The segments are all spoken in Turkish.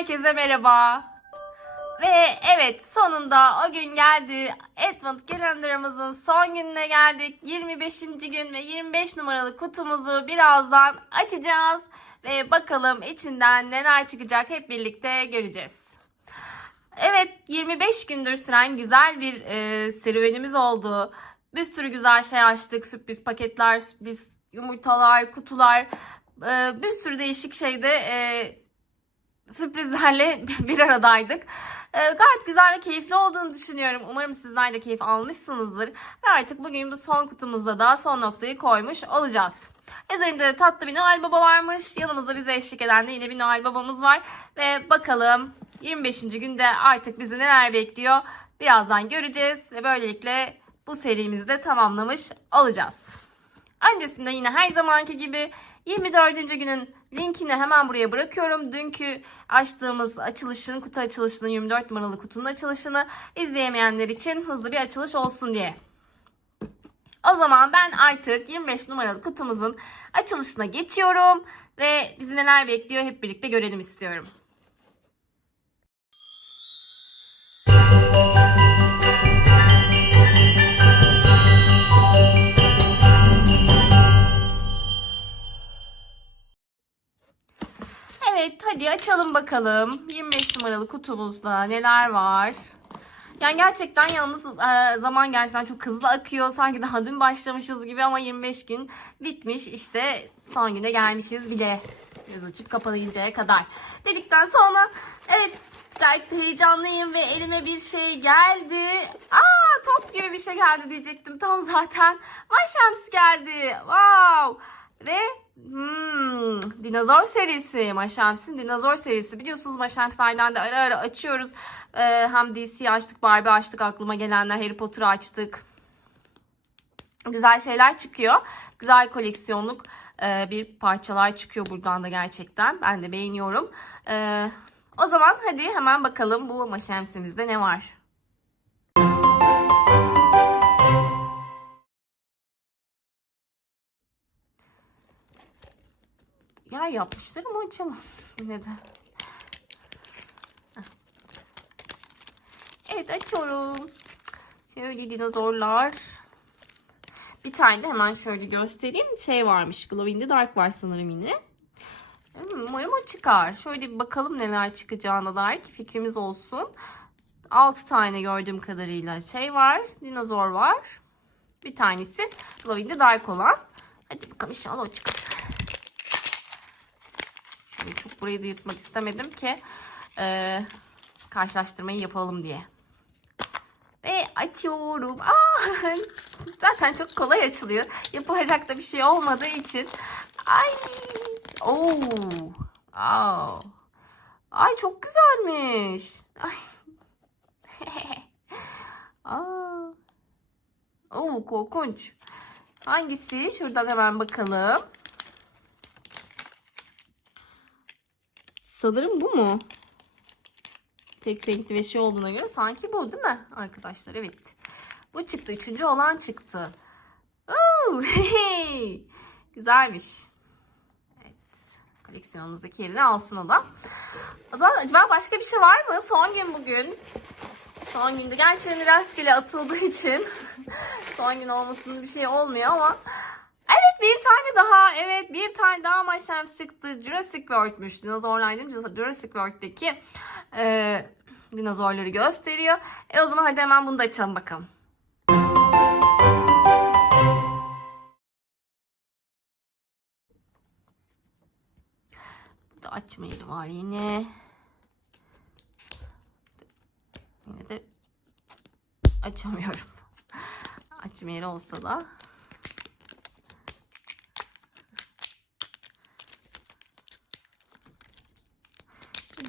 Herkese merhaba. Ve evet sonunda o gün geldi. Advent calendarımızın son gününe geldik. 25. gün ve 25 numaralı kutumuzu birazdan açacağız. Ve bakalım içinden neler çıkacak hep birlikte göreceğiz. Evet 25 gündür süren güzel bir e, serüvenimiz oldu. Bir sürü güzel şey açtık. Sürpriz paketler, sürpriz yumurtalar, kutular. e, bir sürü değişik şeyde e, sürprizlerle bir aradaydık. Ee, gayet güzel ve keyifli olduğunu düşünüyorum. Umarım sizler de keyif almışsınızdır. Ve artık bugün bu son kutumuzda da son noktayı koymuş olacağız. Üzerinde de tatlı bir Noel Baba varmış. Yanımızda bize eşlik eden de yine bir Noel Babamız var. Ve bakalım 25. günde artık bizi neler bekliyor birazdan göreceğiz. Ve böylelikle bu serimizi de tamamlamış olacağız. Öncesinde yine her zamanki gibi 24. günün linkini hemen buraya bırakıyorum. Dünkü açtığımız açılışın, kutu açılışının 24 numaralı kutunun açılışını izleyemeyenler için hızlı bir açılış olsun diye. O zaman ben artık 25 numaralı kutumuzun açılışına geçiyorum ve bizi neler bekliyor hep birlikte görelim istiyorum. Hadi açalım bakalım. 25 numaralı kutumuzda neler var? Yani gerçekten yalnız e, zaman gerçekten çok hızlı akıyor. Sanki daha dün başlamışız gibi ama 25 gün bitmiş. İşte son güne gelmişiz bile. Göz açıp kapanıncaya kadar. Dedikten sonra evet gayet heyecanlıyım ve elime bir şey geldi. Aa top gibi bir şey geldi diyecektim tam zaten. Maşems geldi. Wow. Ve hmm, dinozor serisi. Maşems'in dinozor serisi. Biliyorsunuz Maşems'lerden de ara ara açıyoruz. Ee, hem DC açtık, Barbie açtık. Aklıma gelenler Harry Potter açtık. Güzel şeyler çıkıyor. Güzel koleksiyonluk e, bir parçalar çıkıyor buradan da gerçekten. Ben de beğeniyorum. Ee, o zaman hadi hemen bakalım bu Maşems'imizde ne var. Yer yapmışlar ama açamam. Neden? Evet açıyorum. Şöyle dinozorlar. Bir tane de hemen şöyle göstereyim. Şey varmış. Glow in the Dark var sanırım yine. Hmm, Umarım o çıkar. Şöyle bir bakalım neler çıkacağına dair ki fikrimiz olsun. 6 tane gördüğüm kadarıyla şey var. Dinozor var. Bir tanesi Glow in the Dark olan. Hadi bakalım inşallah o çıkar. Burayı da yırtmak istemedim ki e, karşılaştırmayı yapalım diye. Ve açıyorum. Aa, zaten çok kolay açılıyor. Yapılacak da bir şey olmadığı için. Ay. Oo. Aa. Ay çok güzelmiş. Ay. Aa. Oo korkunç. Hangisi? Şuradan hemen bakalım. Sanırım bu mu? Tek renkli ve şey olduğuna göre sanki bu değil mi arkadaşlar? Evet. Bu çıktı. Üçüncü olan çıktı. Oo, Güzelmiş. Evet. Koleksiyonumuzdaki yerini alsın o da. O zaman acaba başka bir şey var mı? Son gün bugün. Son günde gerçi rastgele atıldığı için son gün olmasının bir şey olmuyor ama Evet bir. Evet bir tane daha Maşems çıktı. Jurassic World'müş. Dinozorlar değil mi? Jurassic World'deki e, dinozorları gösteriyor. E o zaman hadi hemen bunu da açalım bakalım. Burada açma var yine. Yine de açamıyorum. Açma yeri olsa da.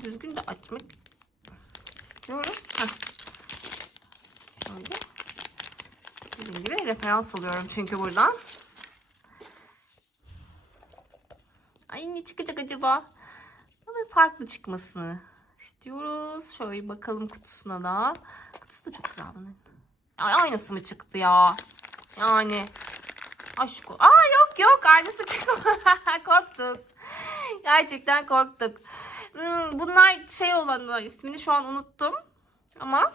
Düzgün de açmak istiyorum. Heh. Şöyle. Dediğim gibi referans alıyorum çünkü buradan. Ay ne çıkacak acaba? Ama farklı çıkmasını istiyoruz. Şöyle bakalım kutusuna da. Kutusu da çok güzel bunun. Ay, aynısı mı çıktı ya? Yani. Aşk. Aa yok yok aynısı çıktı. korktuk. Gerçekten korktuk. Hmm, bunlar şey olanlar ismini şu an unuttum. Ama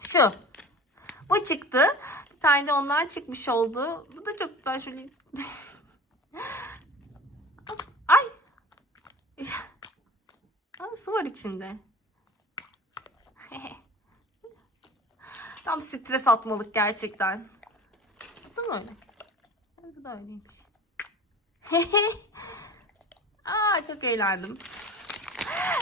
şu. Bu çıktı. Bir tane de ondan çıkmış oldu. Bu da çok güzel şöyle. Ay. Aa, su var içinde. Tam stres atmalık gerçekten. Bu da mı öyle? Bu da öyleymiş. Çok eğlendim.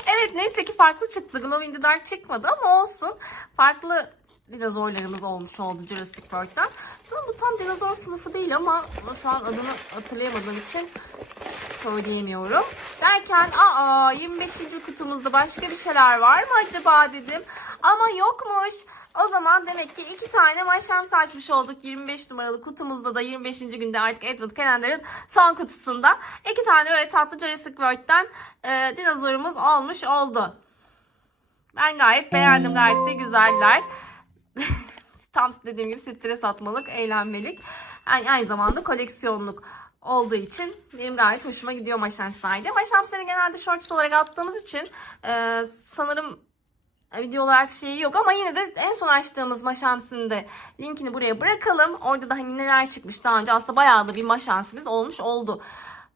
Evet neyse ki farklı çıktı. Glow in the Dark çıkmadı ama olsun. Farklı dinozorlarımız olmuş oldu Jurassic World'dan. Tamam bu tam dinozor sınıfı değil ama şu an adını hatırlayamadığım için söyleyemiyorum. Derken aa 25. kutumuzda başka bir şeyler var mı acaba dedim. Ama yokmuş. O zaman demek ki iki tane maşam saçmış olduk 25 numaralı kutumuzda da 25. günde artık Edward Calendar'ın son kutusunda. iki tane böyle tatlı Jurassic World'den e, dinozorumuz olmuş oldu. Ben gayet beğendim gayet de güzeller. Tam dediğim gibi stres atmalık, eğlenmelik. Yani aynı zamanda koleksiyonluk olduğu için benim gayet hoşuma gidiyor Maşams'larda. Maşams'ları genelde shorts olarak attığımız için e, sanırım video olarak şeyi yok ama yine de en son açtığımız Maşams'ın da linkini buraya bırakalım. Orada da hani neler çıkmış daha önce aslında bayağı da bir Maşams'ımız olmuş oldu.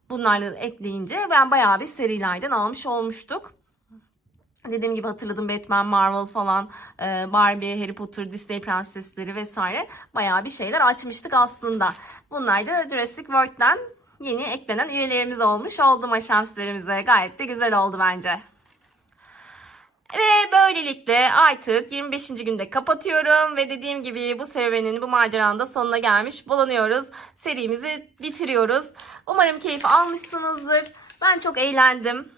Bunlarla ekleyince ben bayağı bir serilerden almış olmuştuk. Dediğim gibi hatırladım Batman, Marvel falan, e, Barbie, Harry Potter, Disney prensesleri vesaire bayağı bir şeyler açmıştık aslında. Bunlar da Jurassic World'den yeni eklenen üyelerimiz olmuş oldu maşamslarımıza. Gayet de güzel oldu bence. Ve böylelikle artık 25. günde kapatıyorum ve dediğim gibi bu serüvenin, bu maceranın da sonuna gelmiş bulunuyoruz. Serimizi bitiriyoruz. Umarım keyif almışsınızdır. Ben çok eğlendim.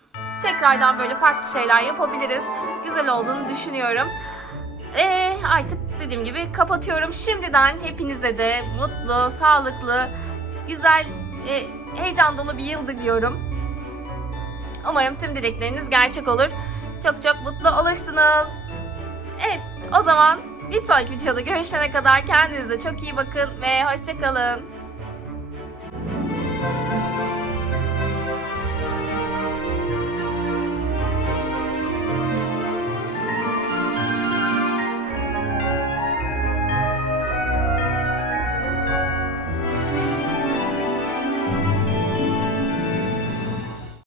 Tekrardan böyle farklı şeyler yapabiliriz. Güzel olduğunu düşünüyorum. Ve artık dediğim gibi kapatıyorum. Şimdiden hepinize de mutlu, sağlıklı, güzel, e, heyecan dolu bir yıl diliyorum. Umarım tüm dilekleriniz gerçek olur. Çok çok mutlu olursunuz. Evet o zaman bir sonraki videoda görüşene kadar kendinize çok iyi bakın ve hoşçakalın.